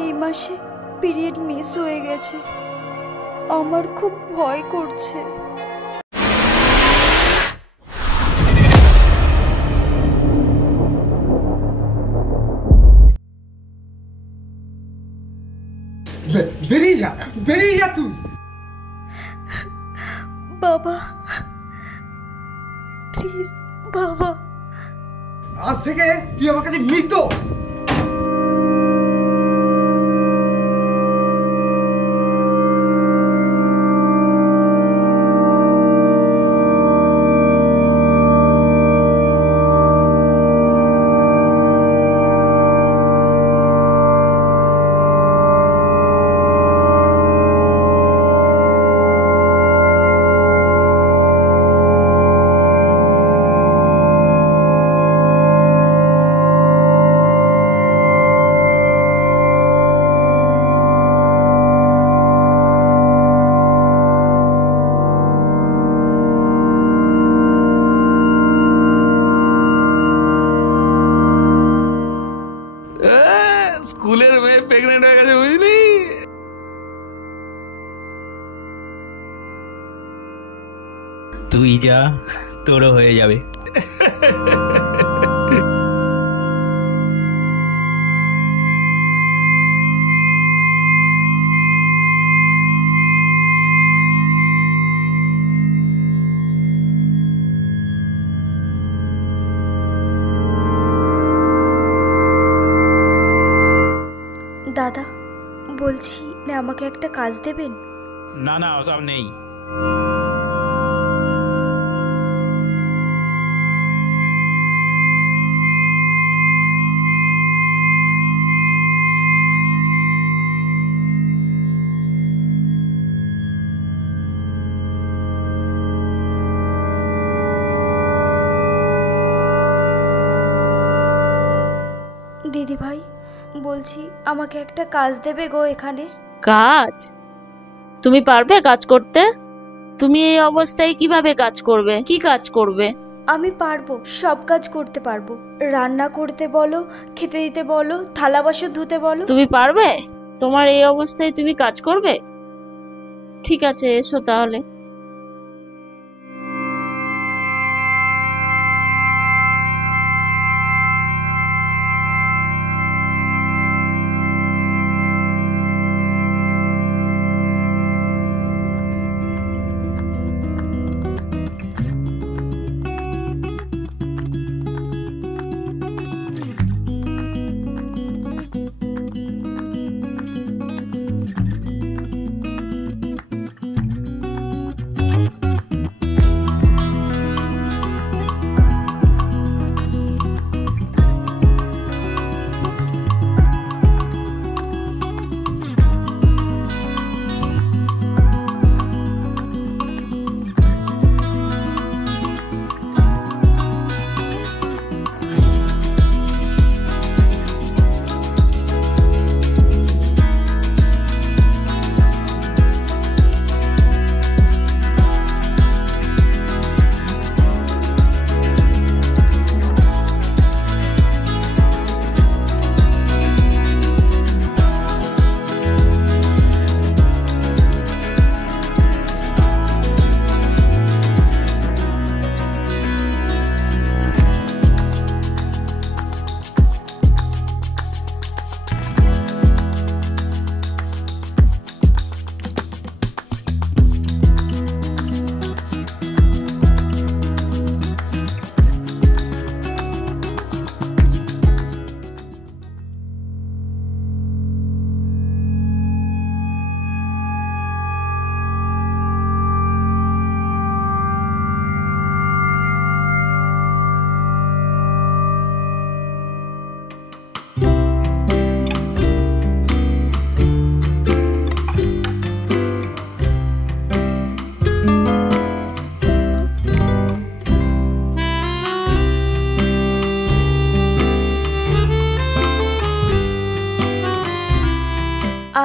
এই মাসে period miss হয়ে গেছে, আমার খুব ভয় করছে। বেরিয়ে যা, বেরিয়ে যা তুই। বাবা প্লিজ, বাবা আজ থেকে তুই আমার কাছে মৃত। স্কুলের মেয়ে প্রেগনেন্ট হয়ে গেছে, বুঝলি? তুই যা, তোরও হয়ে যাবে। দাদা বলছি না, আমাকে একটা কাজ দেবেন? না না, ওসব নেই। দিদি ভাই বলছি, আমাকে একটা কাজ দেবে গো এখানে? কাজ? তুমি পারবে কাজ করতে? তুমি এই অবস্থায় কিভাবে কাজ করবে? কি কাজ করবে? আমি পারবো, সব কাজ করতে পারবো। রান্না করতে বলো, খেতে দিতে বলো, থালা বাসন ধুতে বলো। তুমি পারবে? তোমার এই অবস্থায় তুমি কাজ করবে? ঠিক আছে, এসো তাহলে।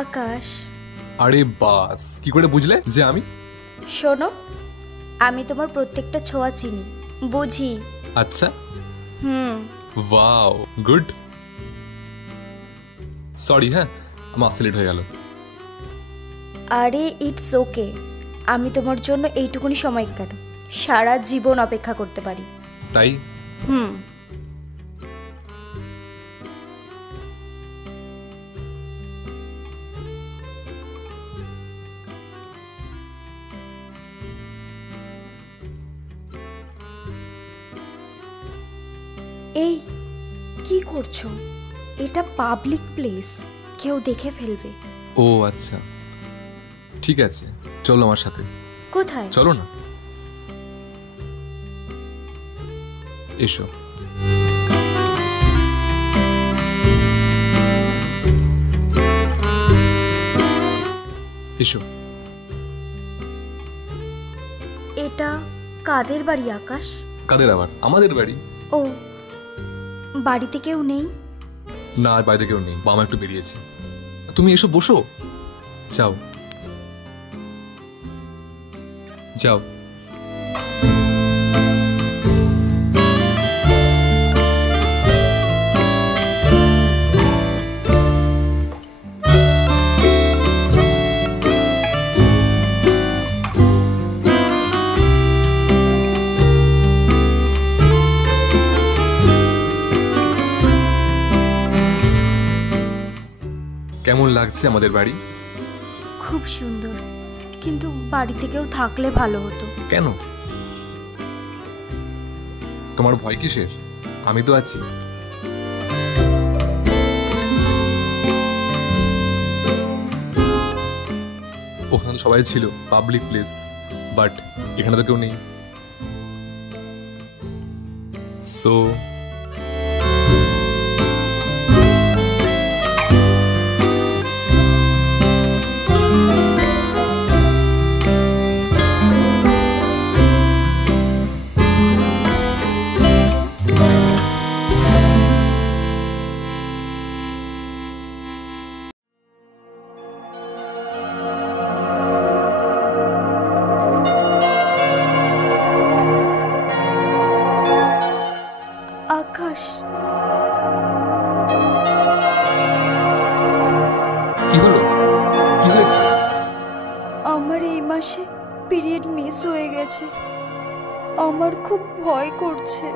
আকাশ। আরে বাস, কি করে বুঝলে যে আমি? শোনো, আমি তোমার প্রত্যেকটা ছোঁয়া চিনি, বুঝি। আচ্ছা। হুম। Wow, good. সরি, হ্যাঁ আমার আসতে লেট হয়ে গেল। আরে ইটস ওকে, আমি তোমার জন্য এইটুকুনি সময় কেন, সারা জীবন অপেক্ষা করতে পারি। তাই? হুম। এই কি করছো? এটা পাবলিক প্লেস, কেউ দেখে ফেলবে। ও আচ্ছা, ঠিক আছে, চলো আমার সাথে। কোথায়? চলো না, এসো। এসো। এটা কাদের বাড়ি আকাশ? কাদের আবার? আমাদের বাড়ি। ও, বাড়িতে কেউ নেই? না, আর বাইরে কেউ নেই, বাবা একটু বেরিয়েছে। তুমি এসো, বসো, যাও যাও। কেমন লাগছে আমাদের বাড়ি? খুব সুন্দর, কিন্তু বাড়িতে কেউ থাকলে ভালো হতো। কেন? তোমার ভয় কিসের? আমি তো আছি। ওখানে সবাই ছিল, পাবলিক প্লেস, বাট এখানে তো কেউ নেই। সো আকাশ, কি হলো? কি হয়েছে? আমার এই মাসে পিরিয়ড মিস হয়ে গেছে, আমার খুব ভয় করছে।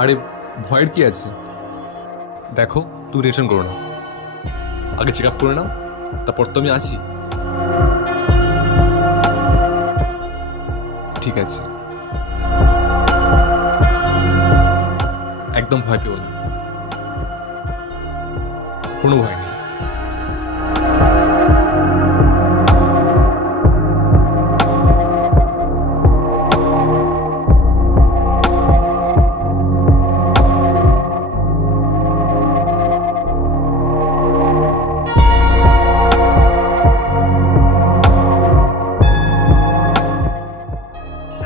আরে ভয়ের কি আছে? দেখো, তুই টেনশন করো না, আগে চেক আপ করে নাও, তারপর তো আমি আছি। ঠিক আছে, একদম ভয় পেও না, কোনো ভয় নেই।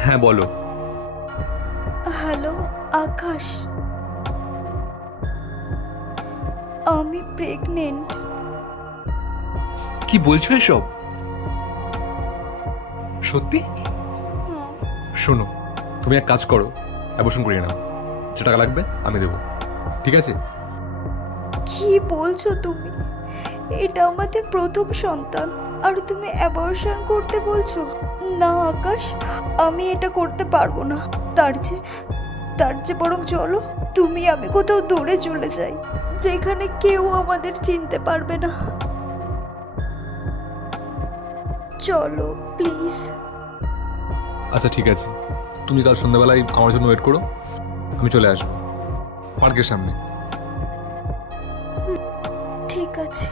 হ্যাঁ বলো। হ্যালো আকাশ, আমি প্রেগনেন্ট। কি বলছো এসব? সত্যি? শোনো, তুমি এক কাজ করো, অ্যাবর্শন করিয়ে নাও, যে টাকা লাগবে আমি দেবো, ঠিক আছে? কি বলছো তুমি? এটা আমাদের প্রথম সন্তান, আর তুমি অ্যাবর্শন করতে বলছো? না আকাশ, আমি এটা করতে পারবো না। তার চেয়ে বরং চলো তুমি আমি কোথাও দূরে চলে যাই, যেখানে কেউ আমাদের চিনতে পারবে না। চলো প্লিজ। আচ্ছা ঠিক আছে, তুমি কাল সন্ধ্যাবেলায় আমার জন্য ওয়েট করো, আমি চলে আসবো পার্কের সামনে। ঠিক আছে।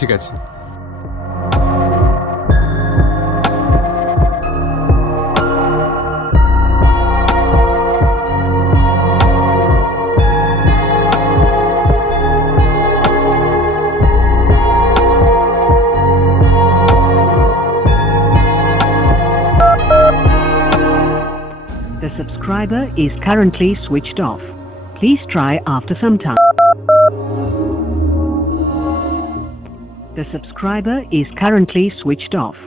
ঠিক আছে। The subscriber is currently switched off. Please try after some time. The subscriber is currently switched off.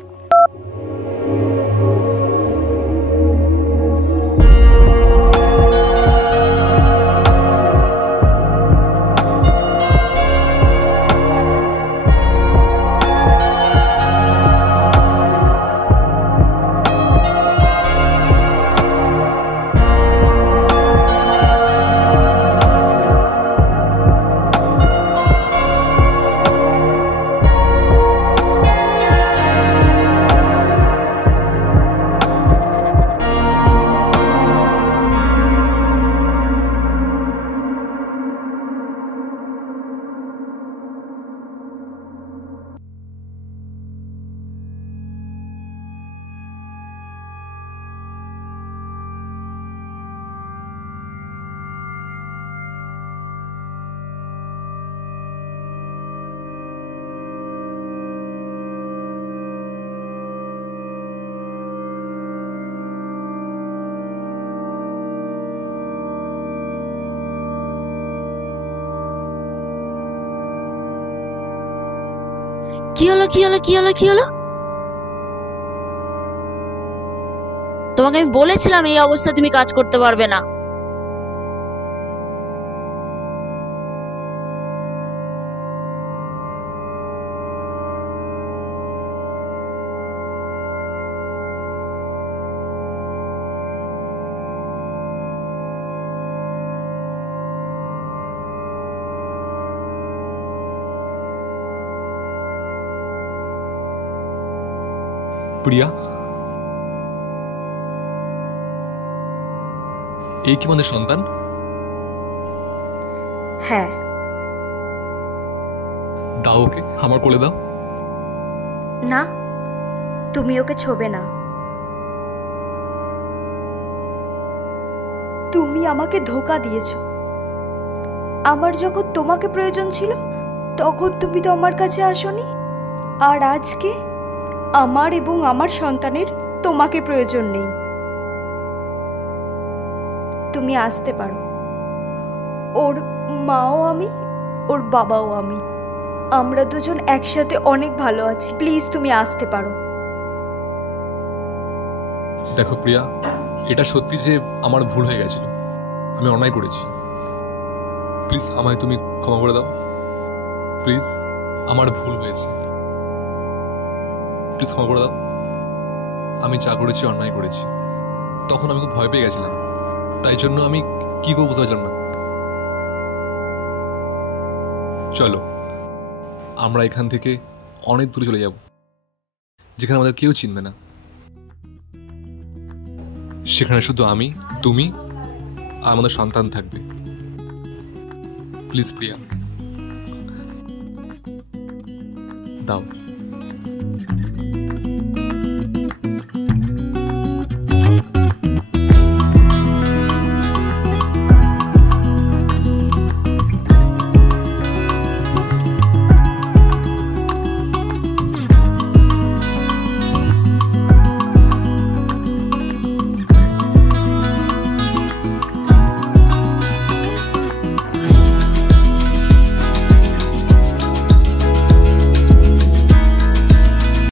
কি হলো কি হলো কি হলো কি হলো? তোমাকে আমি বলেছিলাম এই অবস্থায় তুমি কাজ করতে পারবে না। প্রিয়া, এই কি আমাদের সন্তান? হ্যাঁ। দাও ওকে, আমার কোলে দাও। না, তুমি ওকে ছোবে না। তুমি আমাকে ধোঁকা দিয়েছো। আমার যখন তোমাকে প্রয়োজন ছিল তখন তুমি তো আমার কাছে আসোনি, আর আজকে আমার এবং আমার সন্তানের তোমাকে প্রয়োজন নেই। তুমি আসতে পারো। ওর মাও আমি, ওর বাবাও আমি, আমরা দুজন একসাথে অনেক ভালো আছি। প্লিজ তুমি আসতে পারো। দেখো প্রিয়া, এটা সত্যি যে আমার ভুল হয়ে গেছিল, আমি অন্যায় করেছি। প্লিজ আমায় তুমি ক্ষমা করে দাও। প্লিজ, আমার ভুল হয়েছে, প্লিজ ক্ষমা করে দাও। আমি যা করেছি অন্যায় করেছি। তখন আমি খুব ভয় পেয়ে গেছিলাম, তাই জন্য আমি কি করবো বুঝতে পারছিলাম না। চলো আমরা এখান থেকে অনেক দূরে চলে যাব, যেখানে আমাদের কেউ চিনবে না। সেখানে শুধু আমি, তুমি আর আমাদের সন্তান থাকবে। প্লিজ প্রিয়া, দাও।